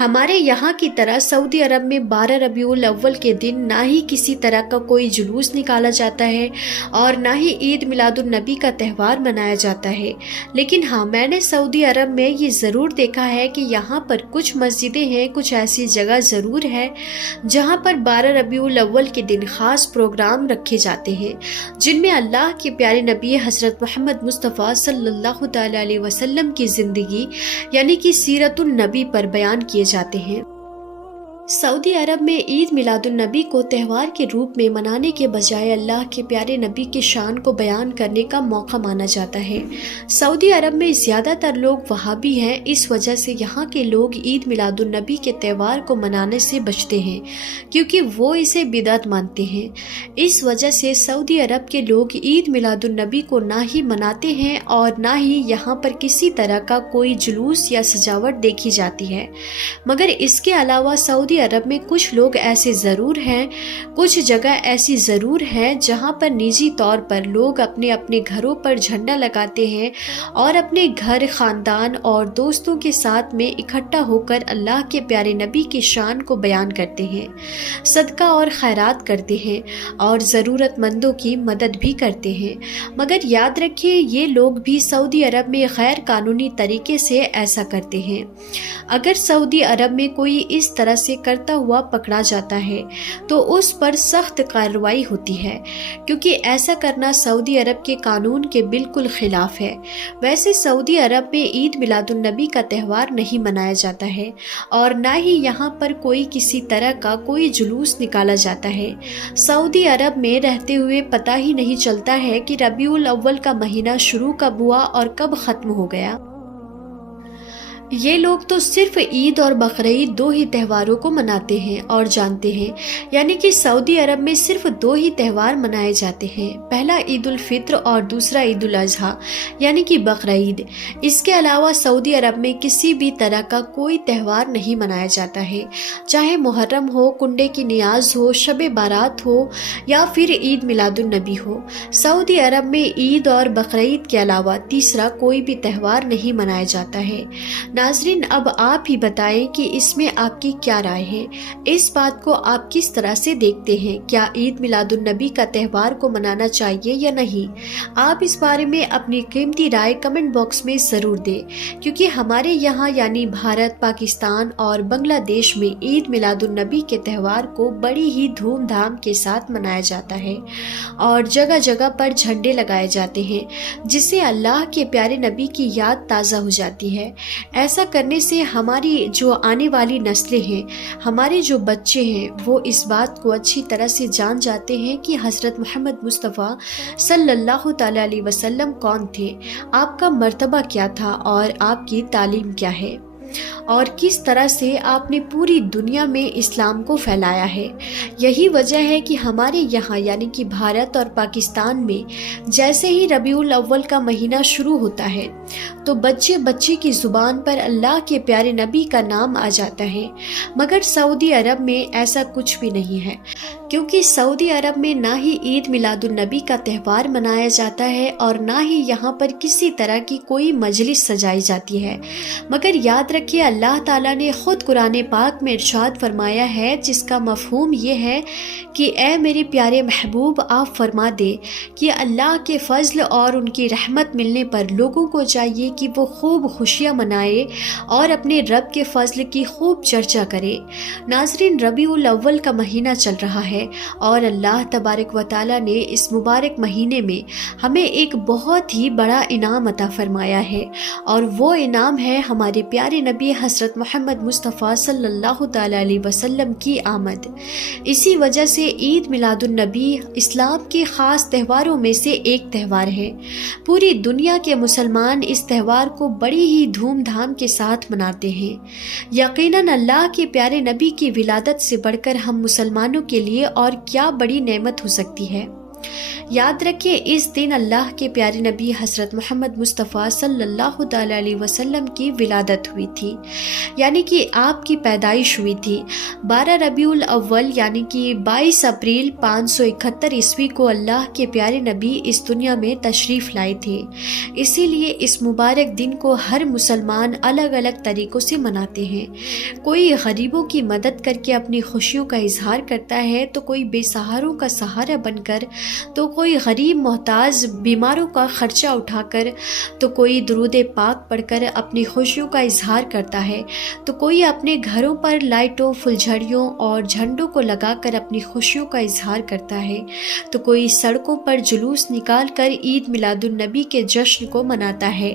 ہمارے یہاں کی طرح سعودی عرب میں 12 ربیع الاول کے دن نہ ہی کسی طرح کا کوئی جلوس نکالا جاتا ہے اور نہ ہی عید میلاد النبی کا تہوار منایا جاتا ہے، لیکن ہاں میں نے سعودی عرب میں یہ ضرور دیکھا ہے کہ یہاں پر کچھ مسجدیں ہیں، کچھ ایسی جگہ ضرور ہے جہاں پر 12 ربیع الاول کے دن خاص پروگرام رکھے جاتے ہیں جن میں اللہ کے پیارے نبی حضرت محمد مصطفیٰ صلی اللہ تعالی علیہ وسلم کی زندگی یعنی کہ سیرت النبی پر بیان کیے جاتے ہیں۔ سعودی عرب میں عید میلاد النبی کو تہوار کے روپ میں منانے کے بجائے اللہ کے پیارے نبی کی شان کو بیان کرنے کا موقع مانا جاتا ہے۔ سعودی عرب میں زیادہ تر لوگ وہابی ہیں، اس وجہ سے یہاں کے لوگ عید میلاد النبی کے تہوار کو منانے سے بچتے ہیں کیونکہ وہ اسے بدعت مانتے ہیں۔ اس وجہ سے سعودی عرب کے لوگ عید میلاد النبی کو نہ ہی مناتے ہیں اور نہ ہی یہاں پر کسی طرح کا کوئی جلوس یا سجاوٹ دیکھی جاتی ہے، مگر اس کے علاوہ سعودی عرب میں کچھ لوگ ایسے ضرور ہیں، کچھ جگہ ایسی ضرور ہے جہاں پر نجی طور پر لوگ اپنے اپنے گھروں پر جھنڈا لگاتے ہیں اور اپنے گھر، خاندان اور دوستوں کے ساتھ میں اکٹھا ہو کر اللہ کے پیارے نبی کی شان کو بیان کرتے ہیں، صدقہ اور خیرات کرتے ہیں اور ضرورت مندوں کی مدد بھی کرتے ہیں۔ مگر یاد رکھیں یہ لوگ بھی سعودی عرب میں غیر قانونی طریقے سے ایسا کرتے ہیں۔ اگر سعودی عرب میں کوئی اس طرح سے کرتا ہوا پکڑا جاتا ہے تو اس پر سخت کارروائی ہوتی ہے، کیونکہ ایسا کرنا سعودی عرب کے قانون کے بالکل خلاف ہے۔ ویسے سعودی عرب میں عید میلاد النبی کا تہوار نہیں منایا جاتا ہے اور نہ ہی یہاں پر کوئی کسی طرح کا کوئی جلوس نکالا جاتا ہے۔ سعودی عرب میں رہتے ہوئے پتہ ہی نہیں چلتا ہے کہ ربیع الاول کا مہینہ شروع کب ہوا اور کب ختم ہو گیا۔ یہ لوگ تو صرف عید اور بقرعید 2 ہی تہواروں کو مناتے ہیں اور جانتے ہیں، یعنی کہ سعودی عرب میں صرف 2 ہی تہوار منائے جاتے ہیں، پہلا عید الفطر اور دوسرا عید الاضحیٰ یعنی کہ بقرعید۔ اس کے علاوہ سعودی عرب میں کسی بھی طرح کا کوئی تہوار نہیں منایا جاتا ہے، چاہے محرم ہو، کنڈے کی نیاز ہو، شب بارات ہو یا پھر عید میلاد النبی ہو۔ سعودی عرب میں عید اور بقرعید کے علاوہ تیسرا کوئی بھی تہوار نہیں منایا جاتا ہے۔ ناظرین اب آپ ہی بتائیں کہ اس میں آپ کی کیا رائے ہے، اس بات کو آپ کس طرح سے دیکھتے ہیں؟ کیا عید میلاد النبی کا تہوار کو منانا چاہیے یا نہیں؟ آپ اس بارے میں اپنی قیمتی رائے کمنٹ باکس میں ضرور دیں، کیونکہ ہمارے یہاں یعنی بھارت، پاکستان اور بنگلہ دیش میں عید میلاد النبی کے تہوار کو بڑی ہی دھوم دھام کے ساتھ منایا جاتا ہے اور جگہ جگہ پر جھنڈے لگائے جاتے ہیں جس سے اللہ کے پیارے نبی کی یاد تازہ ہو جاتی ہے۔ ایسا کرنے سے ہماری جو آنے والی نسلیں ہیں، ہمارے جو بچے ہیں، وہ اس بات کو اچھی طرح سے جان جاتے ہیں کہ حضرت محمد مصطفیٰ صلی اللہ تعالی علیہ وسلم کون تھے، آپ کا مرتبہ کیا تھا اور آپ کی تعلیم کیا ہے اور کس طرح سے آپ نے پوری دنیا میں اسلام کو پھیلایا ہے۔ یہی وجہ ہے کہ ہمارے یہاں یعنی کہ بھارت اور پاکستان میں جیسے ہی ربیع الاول کا مہینہ شروع ہوتا ہے تو بچے کی زبان پر اللہ کے پیارے نبی کا نام آ جاتا ہے، مگر سعودی عرب میں ایسا کچھ بھی نہیں ہے، کیونکہ سعودی عرب میں نہ ہی عید میلاد النبی کا تہوار منایا جاتا ہے اور نہ ہی یہاں پر کسی طرح کی کوئی مجلس سجائی جاتی ہے۔ مگر یاد رکھیے اللہ تعالیٰ نے خود قرآن پاک میں ارشاد فرمایا ہے، جس کا مفہوم یہ ہے کہ اے میرے پیارے محبوب آپ فرما دے کہ اللہ کے فضل اور ان کی رحمت ملنے پر لوگوں کو چاہیے کہ وہ خوب خوشیاں منائے اور اپنے رب کے فضل کی خوب چرچا کرے۔ ناظرین ربیع الاول کا مہینہ چل رہا ہے اور اللہ تبارک و تعالیٰ نے اس مبارک مہینے میں ہمیں ایک بہت ہی بڑا انعام عطا فرمایا ہے، اور وہ انعام ہے ہمارے پیارے نبی حضرت محمد مصطفیٰ صلی اللہ تعالی علیہ وسلم کی آمد۔ اسی وجہ سے عید میلاد النبی اسلام کے خاص تہواروں میں سے ایک تہوار ہے۔ پوری دنیا کے مسلمان اس تہوار کو بڑی ہی دھوم دھام کے ساتھ مناتے ہیں۔ یقیناً اللہ کے پیارے نبی کی ولادت سے بڑھ کر ہم مسلمانوں کے لیے اور کیا بڑی نعمت ہو سکتی ہے۔ یاد رکھیں اس دن اللہ کے پیارے نبی حضرت محمد مصطفیٰ صلی اللہ تعالی علیہ وسلم کی ولادت ہوئی تھی، یعنی کہ آپ کی پیدائش ہوئی تھی۔ 12 ربیع الاول یعنی کہ 22 اپریل 571 عیسوی کو اللہ کے پیارے نبی اس دنیا میں تشریف لائے تھے۔ اسی لیے اس مبارک دن کو ہر مسلمان الگ الگ طریقوں سے مناتے ہیں۔ کوئی غریبوں کی مدد کر کے اپنی خوشیوں کا اظہار کرتا ہے، تو کوئی بے سہاروں کا سہارا بن کر، تو کوئی غریب محتاج بیماروں کا خرچہ اٹھا کر، تو کوئی درود پاک پڑھ کر اپنی خوشیوں کا اظہار کرتا ہے، تو کوئی اپنے گھروں پر لائٹوں، فلجھڑیوں اور جھنڈوں کو لگا کر اپنی خوشیوں کا اظہار کرتا ہے، تو کوئی سڑکوں پر جلوس نکال کر عید میلاد النبی کے جشن کو مناتا ہے۔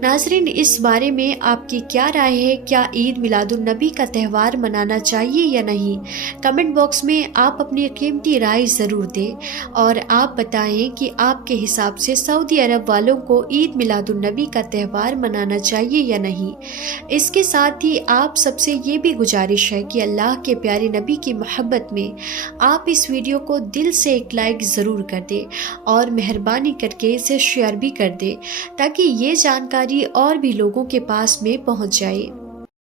ناظرین، اس بارے میں آپ کی کیا رائے ہے؟ کیا عید میلاد النبی کا تہوار منانا چاہیے یا نہیں؟ کمنٹ باکس میں آپ اپنی قیمتی رائے ضرور دیں، اور آپ بتائیں کہ آپ کے حساب سے سعودی عرب والوں کو عید میلاد النبی کا تہوار منانا چاہیے یا نہیں۔ اس کے ساتھ ہی آپ سب سے یہ بھی گزارش ہے کہ اللہ کے پیارے نبی کی محبت میں آپ اس ویڈیو کو دل سے ایک لائک ضرور کر دیں، اور مہربانی کر کے اسے شیئر بھی کر دیں، تاکہ یہ جانکاری اور بھی لوگوں کے پاس میں پہنچ جائے۔